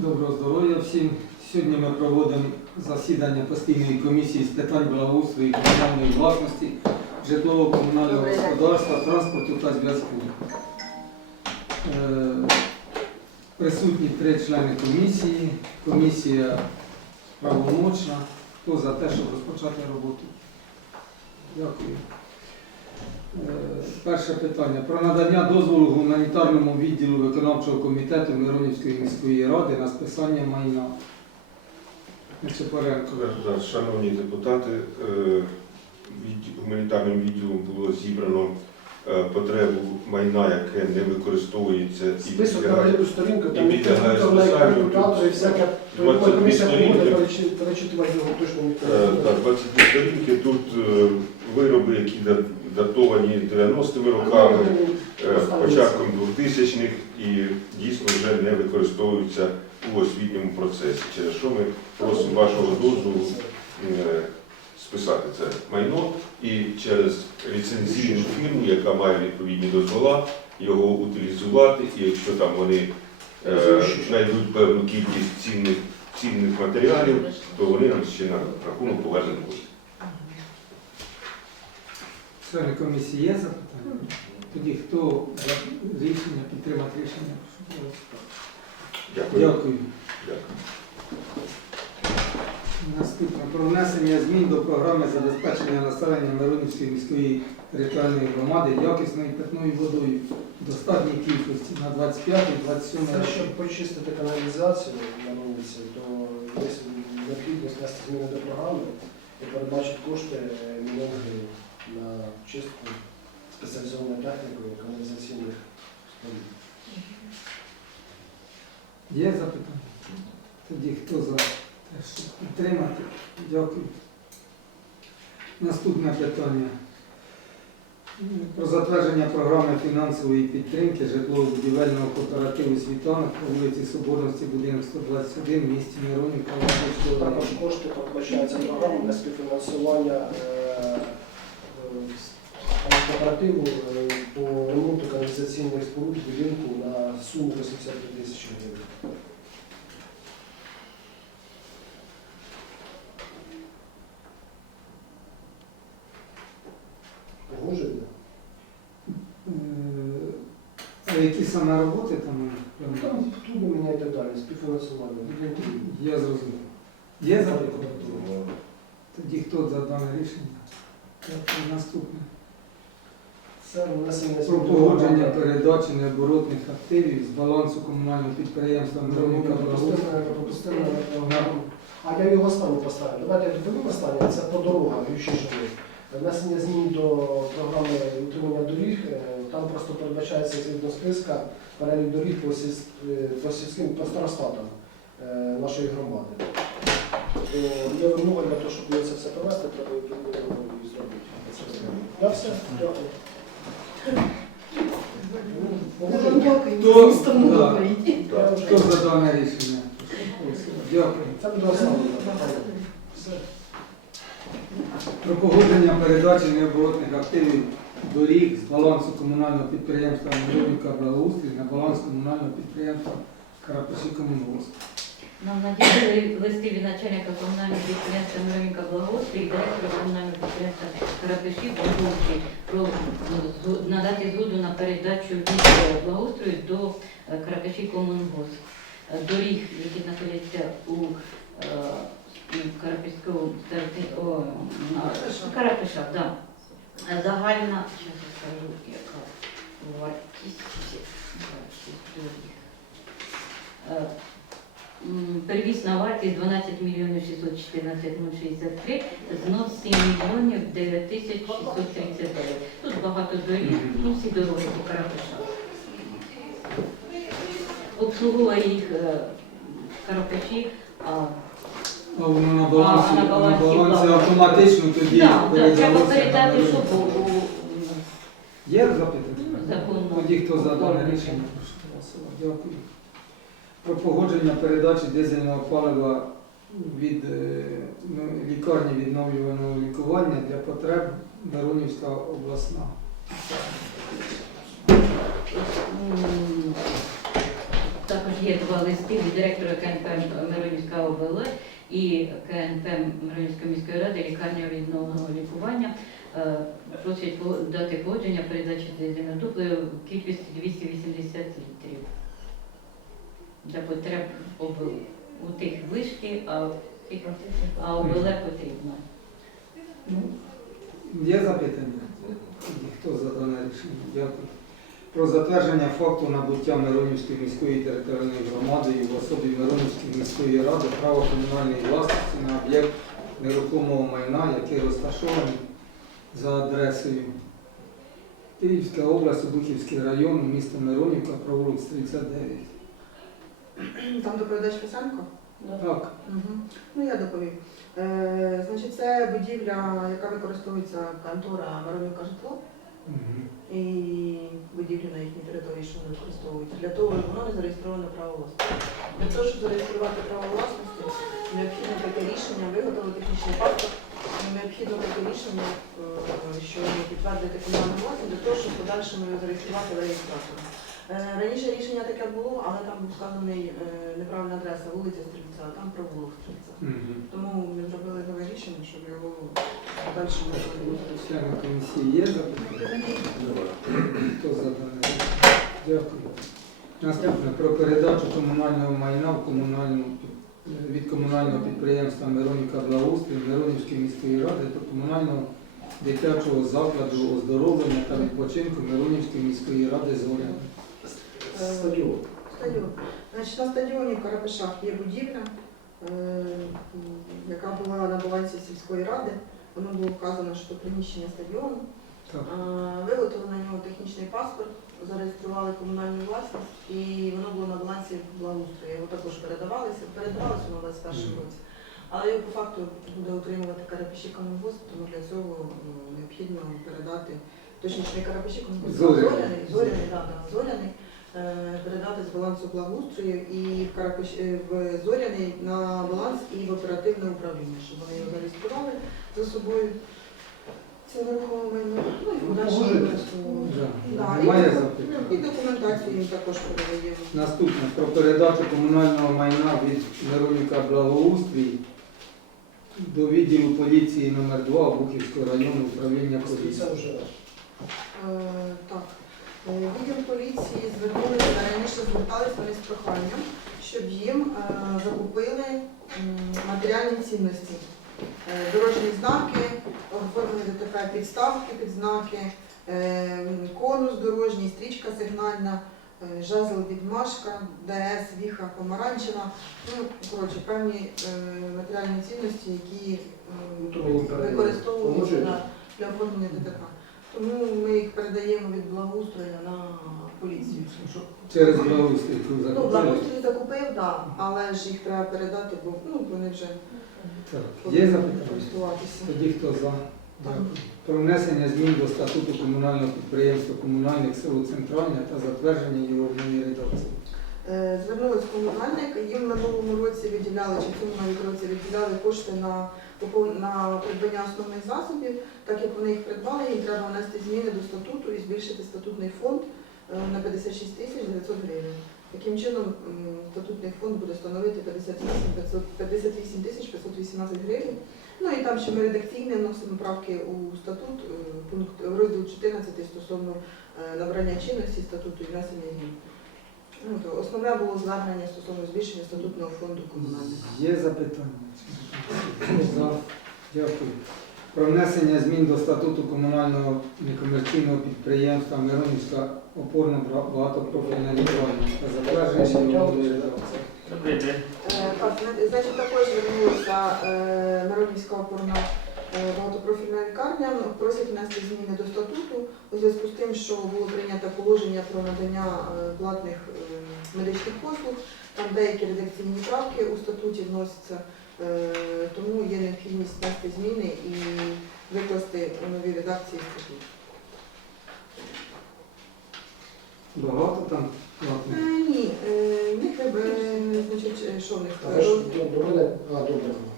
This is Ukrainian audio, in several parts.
Доброго здоров'я всім. Сьогодні ми проводимо засідання постійної комісії з питань благоустрою і комунальної власності, житлово-комунального господарства, транспорту та зв'язку. Е, Присутні три члени комісії. Комісія правомочна. Хто за те, щоб розпочати роботу? Дякую. Е, Перше питання. Про надання дозволу гуманітарному відділу виконавчого комітету Миронівської міської ради на списання майна. Нечепоренко. Шановні депутати, е, від- гуманітарним відділом було зібрано е, потребу майна, яке не використовується і Список підлягає- списанню. всяке. 22 сторінки. перечитувати його точно ніхто не Е, буде. Так, 22 сторінки. Тут е, вироби, які датовані 90-ми роками, е, початком 2000-х і дійсно вже не використовуються у освітньому процесі. Через що ми просимо вашого дозволу е, списати це майно і через ліцензійну фірму, яка має відповідні дозвола, його утилізувати, і якщо там вони е, знайдуть певну кількість цінних, цінних матеріалів, то вони нам ще на рахунок повернуть кошти. Члени комісії є запитання? Тоді хто за рішення підтримати рішення? Дякую. Дякую. Дякую. Наступне про внесення змін до програми забезпечення населення Миронівської міської територіальної громади якісною питною водою в достатній кількості на 25-27 Це, роки. щоб почистити каналізацію на вулиці, то є необхідність внести зміни до програми і передбачити кошти е, мільйон гривень на чистку спеціалізованою технікою каналізаційних споруд. Є запитання? Тоді хто за те, щоб підтримати? Дякую. Наступне питання. Про затвердження програми фінансової підтримки житлово-будівельного кооперативу «Світанок» по вулиці Соборності, будинок 121, в місті Миронівка, Також кошти передбачаються програма для співфінансування е, кооперативу е, по ремонту каналізаційних споруд в будинку на суму 83 тисячі гривень. Погоджуєте? Е, А які саме роботи там? Там туди міняйте далі, співфінансування. будинку. Я зрозумів. Є запитання? Тоді хто за дане рішення? Наступне. Це внесення Про погодження передачі необоротних активів з балансу комунального підприємства Миронівка Благоустрій. Пропустимо, пропустимо. А я його останню поставлю. Давайте я доповім останнє, це по дорогах, Ющі живі. Внесення змін до програми утримання доріг. Е, Там просто передбачається згідно списка перелік доріг по, сільс- е, по сільським по старостатам е, нашої громади. Є вимога для того, щоб це все провести, треба. Я все, дякую. Хто, да, хто за дане рішення? Дякую. Це буде останнє. Про погодження передачі необоротних активів доріг з балансу комунального підприємства Миронівка Благоустрій на баланс комунального підприємства Карапаші Комунгос. Нам наділили листи від начальника комунального підприємства Миронівка Благоустрій і директора комунального підприємства Карапиші Богдовки про ну, надати згоду на передачу від благоустрою до е, Карапиші Комунгос. Е, Доріг, які знаходяться у Карапишському Карапишах, да. Загальна, зараз я скажу, яка вартість вартість доріг. Первісна вартість 12 мільйонів 614 063, знос 7 мільйонів 9 тисяч 639. Тут багато доріг, ну всі дороги по Карапешах. Обслуговує їх е, Карапеші, а А воно на балансі, на балансі автоматично тоді да, да, треба передати, щоб у- Є запитання? Законно. Тоді, хто за дане рішення, прошу голосувати. Дякую. Про погодження передачі дизельного палива від е, ну, лікарні відновлюваного лікування для потреб Дарунівська обласна. Також є два листи від директора КНП Миронівська ОВЛ і КНП Миронівської міської ради лікарня відновленого лікування. Е, Просять дати погодження передачі земледупли в кількості 280 літрів для потреб ОВЛ. У тих вишки, а, а ОВЛ потрібно. Ну, Є запитання? Хто за дане рішення? Дякую. Про затвердження факту набуття Миронівської міської територіальної громади і в особі Миронівської міської ради права комунальної власності на об'єкт нерухомого майна, який розташований за адресою Київська область, Обухівський район, місто Миронівка, провулок 39. Там доповідач Писанко? Так, Угу. Ну я доповім. Е, значить, це будівля, яка використовується контора Воронівка житло Мгм. і будівлю на їхній території, що вони використовують. Для того щоб воно не зареєстровано право власності. Для того, щоб зареєструвати право власності, необхідно таке рішення, виготовити технічний паспорт. Необхідно таке рішення, е, що підтвердити комунальну власність для того, щоб в подальшому його зареєструвати. Е, Раніше рішення таке було, але там був вказаний е, неправильна адреса, вулиця Стрільця, а там провулок Стрільця. Мгм. Тому ми зробили нове рішення, щоб його в подальшому Члени комісії є запитання? Хто за? Дякую. Наступне про передачу комунального майна в комунальну від комунального підприємства Мироніка Благоустрій Миронівської міської ради до комунального дитячого закладу оздоровлення та відпочинку Миронівської міської ради Зоря. Стадіон. Стадіон. Значить, на стадіоні в Карапешах є будівля, е, яка була на балансі сільської ради. Воно було вказано, що це приміщення стадіону. Так. Е, Виготовили на нього технічний паспорт, зареєстрували комунальну власність і воно було на балансі благоустрою. Його також передавалося, передавалося воно в 21 році. Але його по факту буде утримувати Карапіші комунгос, тому для цього е, необхідно передати, точніше не Карапіші комунгос, а Зоряний. зоряний, зоряний, да, да, зоряний, передати з балансу благоустрою і в, Карапіш, е, в зоряний на баланс і в оперативне управління, щоб вони його зареєстрували за собою. Це нерухоме майно, ну і в подальшому Положити. Да. Да, і- запитань? І документацію їм також передаємо. Наступне про передачу комунального майна від Мироніка Благоустрій до відділу поліції номер 2 Обухівського району управління поліції. Е, Так, Е, відділ поліції звернулися, раніше звертались вони з проханням, щоб їм е, закупили матеріальні цінності. Е, Дорожні знаки, оформлені ДТП підставки під знаки, е, конус дорожній, стрічка сигнальна, е, жезл відмашка, ДС, віха помаранчева. Ну, коротше, певні е, матеріальні цінності, які е, використовуються для оформлення ДТП. Тому ми їх передаємо від благоустрою на поліцію. Через Благоустрій тут Ну, закупили. благоустрій закупив, так, але ж їх треба передати, бо ну, вони вже Так. Є запитання? користуватися. Тоді хто за? Дякую. Про внесення змін до статуту комунального підприємства комунальних сил Центральне та затвердження його в новій редакції. Е, Звернулись комунальник, їм на минулому році виділяли, чи цьому навіть році виділяли кошти на, на придбання основних засобів. Так як вони їх придбали, їм треба внести зміни до статуту і збільшити статутний фонд е, на 56 тисяч 900 гривень. Таким чином статутний фонд буде становити 58 тисяч 518 гривень. Ну і там ще ми редакційне вносимо правки у статут, е, пункт розділ 14 стосовно набрання чинності статуту і внесення змін. Ну, то основне було звернення стосовно збільшення статутного фонду комунальних. Є запитання? За? Дякую. Про внесення змін до статуту комунального некомерційного підприємства Миронівська опорно-багатопрофільна лікарня та затвердження редакції. Добрий день. Е, Так, значить, також звернулася е, Миронівська опорна багатопрофільна лікарня. Просять внести зміни до статуту у зв'язку з тим, що було прийнято положення про надання е, платних е, медичних послуг. Там деякі редакційні правки у статуті вносяться, е, тому є необхідність внести зміни і викласти у новій редакції статут. Багато там Е. Ні, е, в них е, значить, е, що в них? А добре, а добре. Е,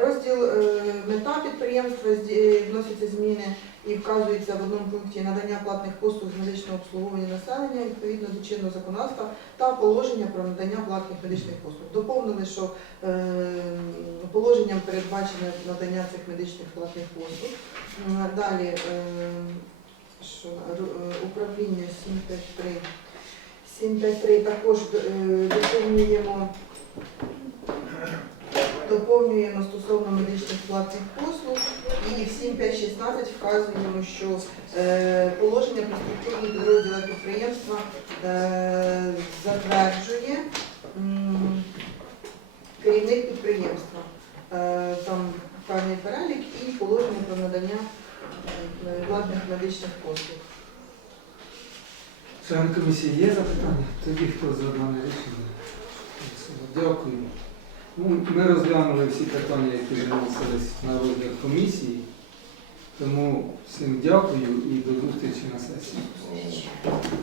Розділ е, мета підприємства е, вносяться зміни і вказується в одному пункті надання платних послуг з медичного обслуговування населення відповідно до чинного законодавства та положення про надання платних медичних послуг. Доповнили, що е, положенням передбачене надання цих медичних платних послуг. Далі е, що, е, управління 753. 753 також е, доповнюємо доповнюємо стосовно медичних платних послуг і в 7516 вказуємо, що е, положення про структурні підрозділи підприємства е, затверджує керівник підприємства. Е, там певний перелік і положення про надання платних медичних послуг. Член комісії є запитання? Тоді хто за дане рішення? Дякую. Ну, ми розглянули всі питання, які виносились на розгляд комісії. Тому всім дякую і до зустрічі на сесії.